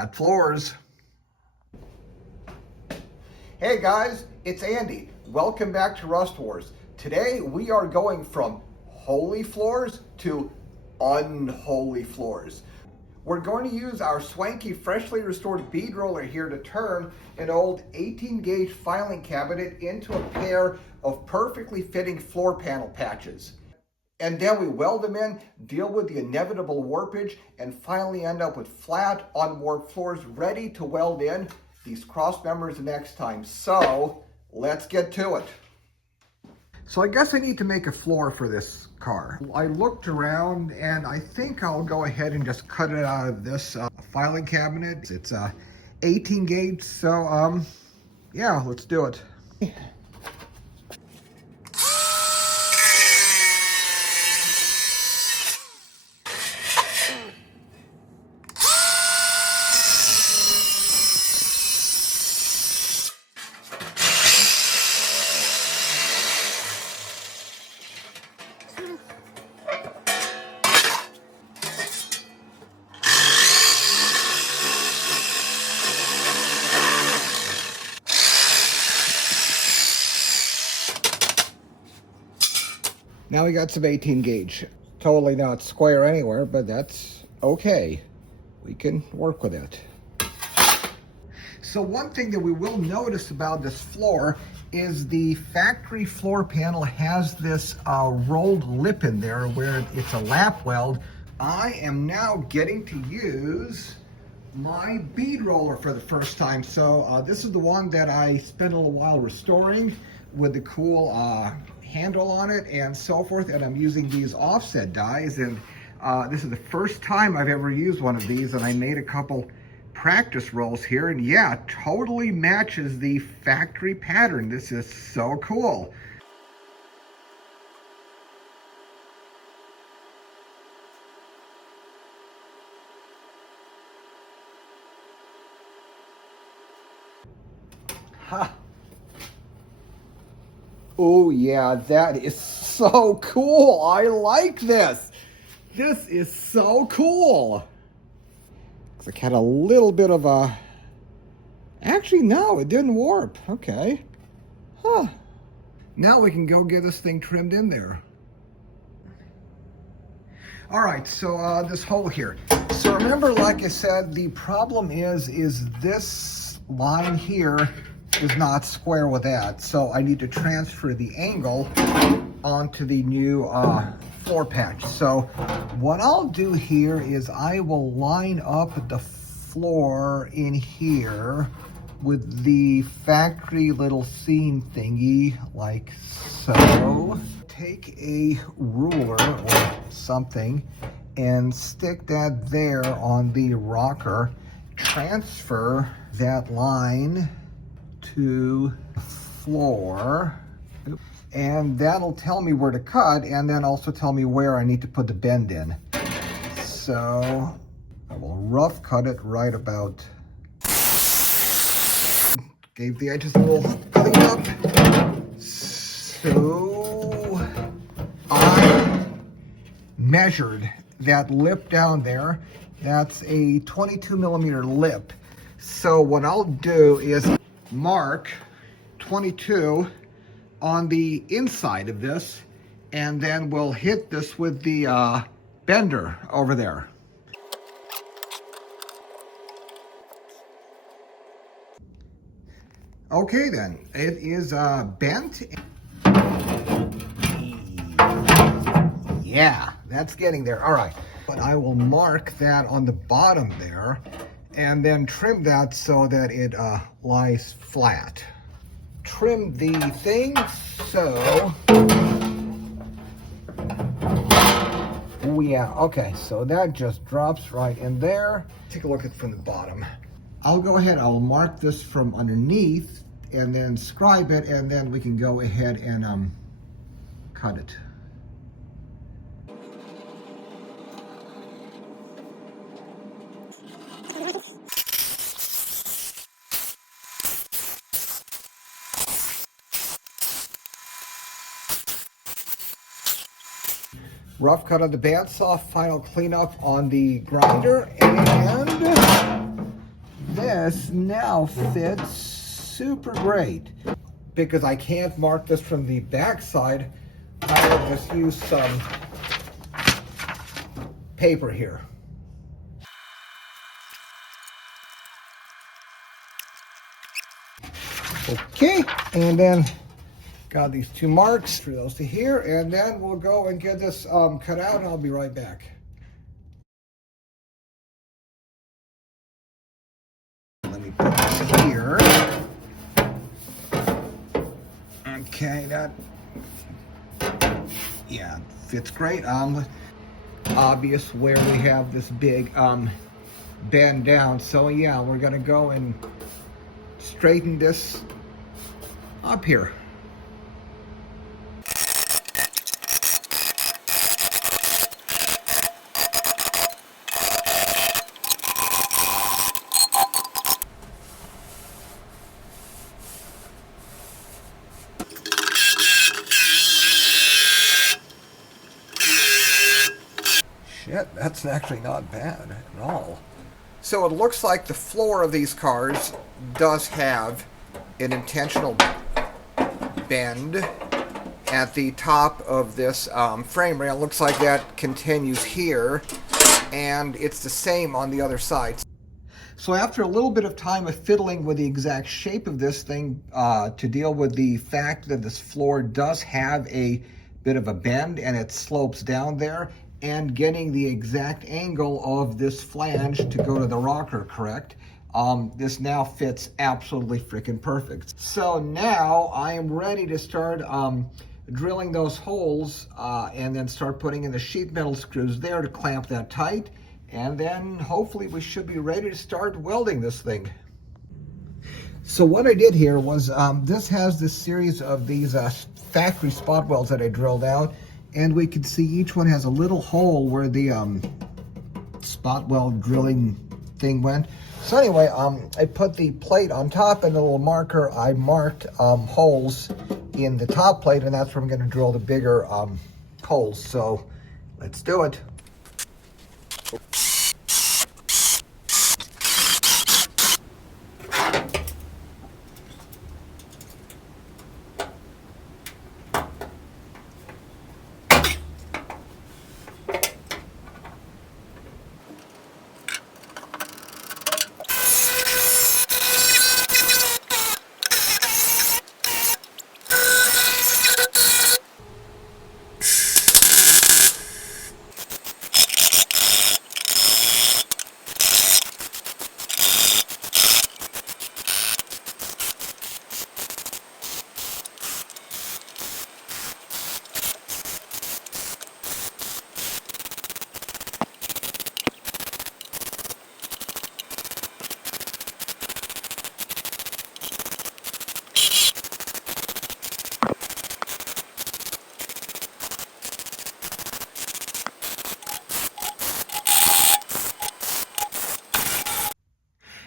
flat floors. Hey guys, it's Andy. Welcome back to Rust Wars. Today we are going from holy floors to unholy floors. We're going to use our swanky, freshly restored bead roller here to turn an old 18 gauge filing cabinet into a pair of perfectly fitting floor panel patches. And then we weld them in, deal with the inevitable warpage, and finally end up with flat, unwarped floors ready to weld in these cross members next time. So let's get to it. So I guess I need to make a floor for this car. I looked around and I think I'll go ahead and just cut it out of this filing cabinet. It's 18 gauge, so yeah, let's do it. Now we got some 18 gauge. Totally not square anywhere, but that's okay. We can work with it. So one thing that we will notice about this floor is the factory floor panel has this rolled lip in there where it's a lap weld. I am now getting to use my bead roller for the first time. So this is the one that I spent a little while restoring with the cool handle on it and so forth, and I'm using these offset dies, and this is the first time I've ever used one of these, and I made a couple practice rolls here, and yeah, totally matches the factory pattern. This is so cool. Ha! Oh yeah, that is so cool. I like this. This is so cool. Looks like it had a little bit of a... Actually, no, it didn't warp. Okay. Huh. Now we can go get this thing trimmed in there. All right, so this hole here. So remember, like I said, the problem is this line here is not square with that, so I need to transfer the angle onto the new floor patch. So what I'll do here is I will line up the floor in here with the factory little seam thingy, like so. Take a ruler or something and stick that there on the rocker. Transfer that line to the floor, and that'll tell me where to cut, and then also tell me where I need to put the bend in. So I will rough cut it right about. Gave the edges a little clean up. So I measured that lip down there. That's a 22 millimeter lip. So what I'll do is mark 22 on the inside of this, and then we'll hit this with the bender over there. Okay then, it is bent. Yeah, that's getting there. All right, but I will mark that on the bottom there and then trim that so that it lies flat. Trim the thing so. Oh yeah, okay, so that just drops right in there. Take a look at it from the bottom. I'll go ahead, I'll mark this from underneath and then scribe it, and then we can go ahead and cut it. Rough cut of the bandsaw, final cleanup on the grinder, and this now fits super great. Because I can't mark this from the back side, I will just use some paper here. Okay, and then got these two marks, through those to here, and then we'll go and get this cut out, and I'll be right back. Let me put this here. Okay, that, yeah, fits great. Obvious where we have this big bend down. So yeah, we're gonna go and straighten this up here. Shit, that's actually not bad at all. So it looks like the floor of these cars does have an intentional bend at the top of this frame rail. It looks like that continues here, and it's the same on the other side. So after a little bit of time of fiddling with the exact shape of this thing to deal with the fact that this floor does have a bit of a bend and it slopes down there, and getting the exact angle of this flange to go to the rocker correct, this now fits absolutely freaking perfect. So now I am ready to start drilling those holes and then start putting in the sheet metal screws there to clamp that tight, and then hopefully we should be ready to start welding this thing. So what I did here was, this has this series of these factory spot welds that I drilled out, and we can see each one has a little hole where the spot weld drilling thing went. So anyway, I put the plate on top, and a little marker, I marked holes in the top plate, and that's where I'm going to drill the bigger holes. So let's do it.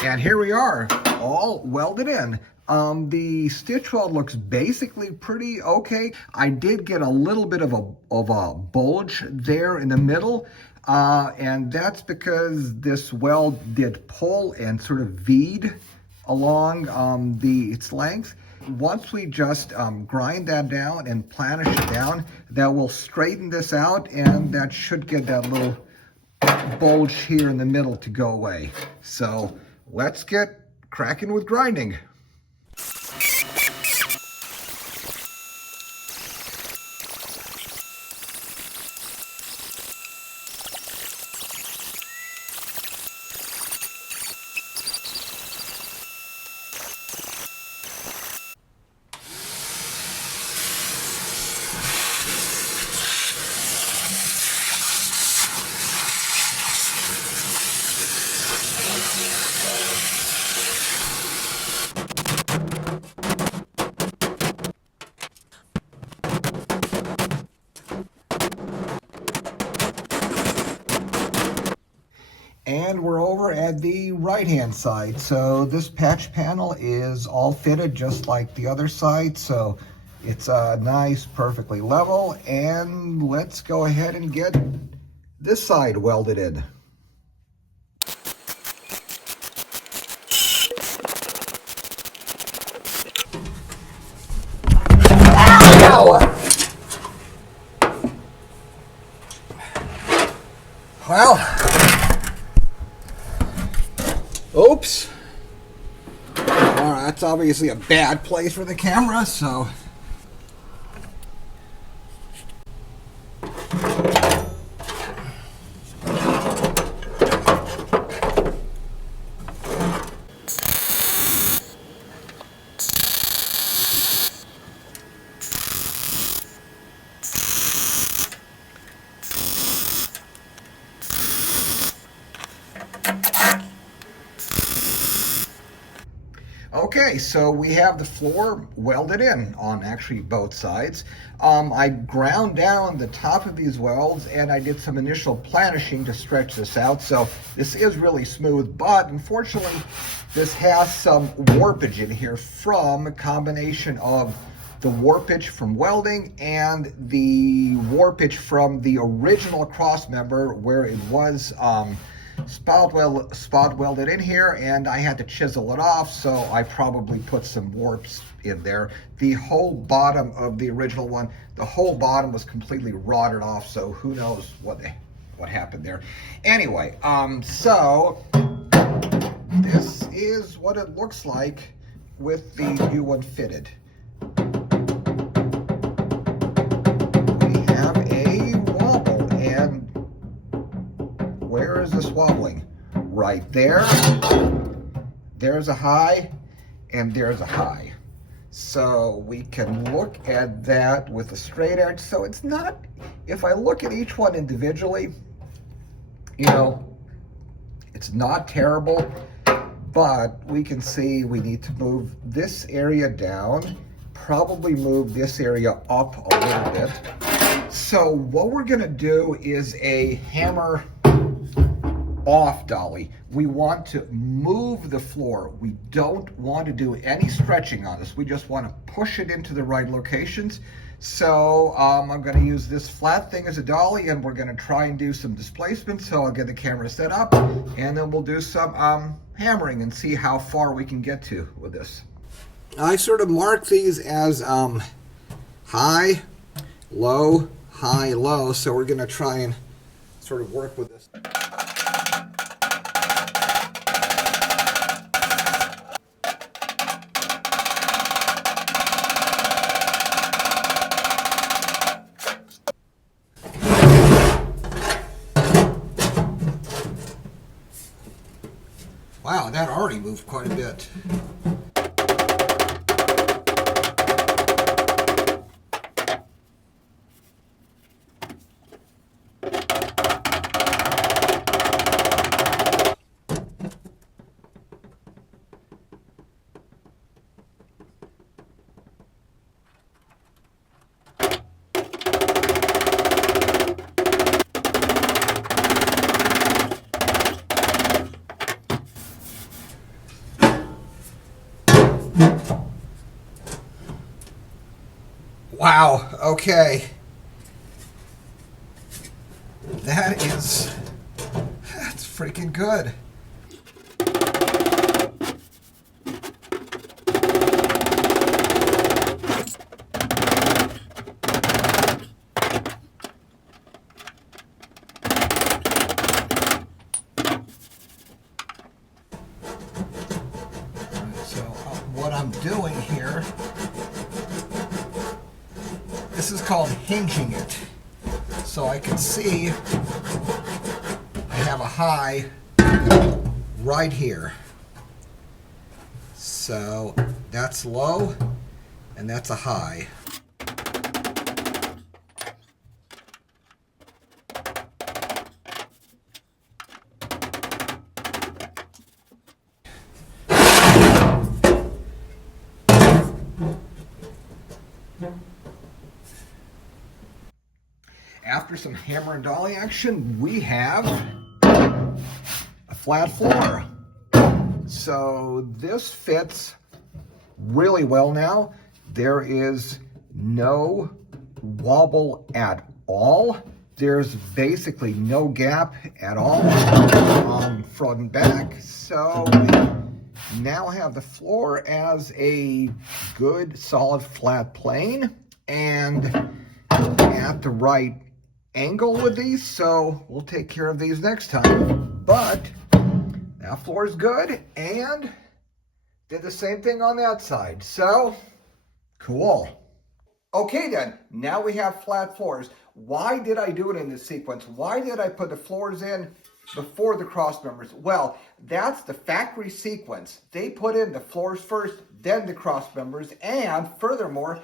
And here we are, all welded in. The stitch weld looks basically pretty okay. I did get a little bit of a bulge there in the middle, and that's because this weld did pull and sort of V'd along its length. Once we just grind that down and planish it down, that will straighten this out, and that should get that little bulge here in the middle to go away. So let's get cracking with grinding. And we're over at the right-hand side. So this patch panel is all fitted just like the other side. So it's nice, perfectly level. And let's go ahead and get this side welded in. Ow! Well, oops. All right, that's obviously a bad place for the camera, so. Okay, so we have the floor welded in on actually both sides. I ground down the top of these welds and I did some initial planishing to stretch this out. So this is really smooth, but unfortunately this has some warpage in here from a combination of the warpage from welding and the warpage from the original crossmember where it was spot welded in here, and I had to chisel it off, so I probably put some warps in there. The whole bottom of the original one, the whole bottom was completely rotted off, so who knows what happened there. Anyway, so this is what it looks like with the new one fitted. We have a wobble, and where is this wobbling? Right there. There's a high, and there's a high. So we can look at that with a straight edge. So it's not, if I look at each one individually, you know, it's not terrible, but we can see we need to move this area down, probably move this area up a little bit. So what we're gonna do is a hammer off-dolly. We want to move the floor. We don't want to do any stretching on this. We just want to push it into the right locations. So I'm going to use this flat thing as a dolly, and we're going to try and do some displacement. So I'll get the camera set up, and then we'll do some hammering and see how far we can get to with this. I sort of mark these as high, low, high, low. So we're going to try and sort of work with this. Wow, that already moved quite a bit. Wow, okay. That's freaking good. So what I'm doing here, this is called hinging it. So I can see I have a high right here. So that's low and that's a high. After some hammer and dolly action, we have a flat floor. So this fits really well now. There is no wobble at all. There's basically no gap at all on front and back. So we now have the floor as a good solid flat plane. and at the right angle with these, so we'll take care of these next time. But that floor is good, and did the same thing on that side. So cool. Okay then, now we have flat floors. Why did I do it in this sequence? Why did I put the floors in before the cross members? Well, that's the factory sequence. They put in the floors first, then the cross members, and furthermore,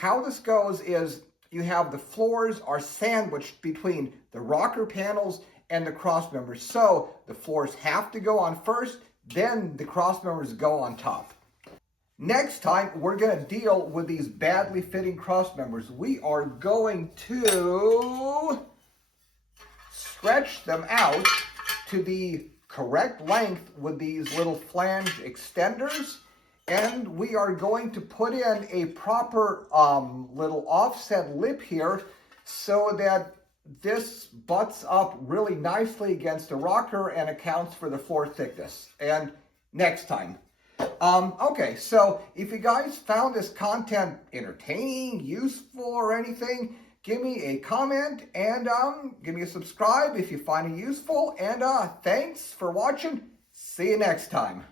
how this goes is you have the floors are sandwiched between the rocker panels and the cross members. So the floors have to go on first, then the cross members go on top. Next time, we're going to deal with these badly fitting cross members. We are going to stretch them out to the correct length with these little flange extenders. And we are going to put in a proper little offset lip here so that this butts up really nicely against the rocker and accounts for the floor thickness. And next time. Okay, so if you guys found this content entertaining, useful, or anything, give me a comment and give me a subscribe if you find it useful. And thanks for watching. See you next time.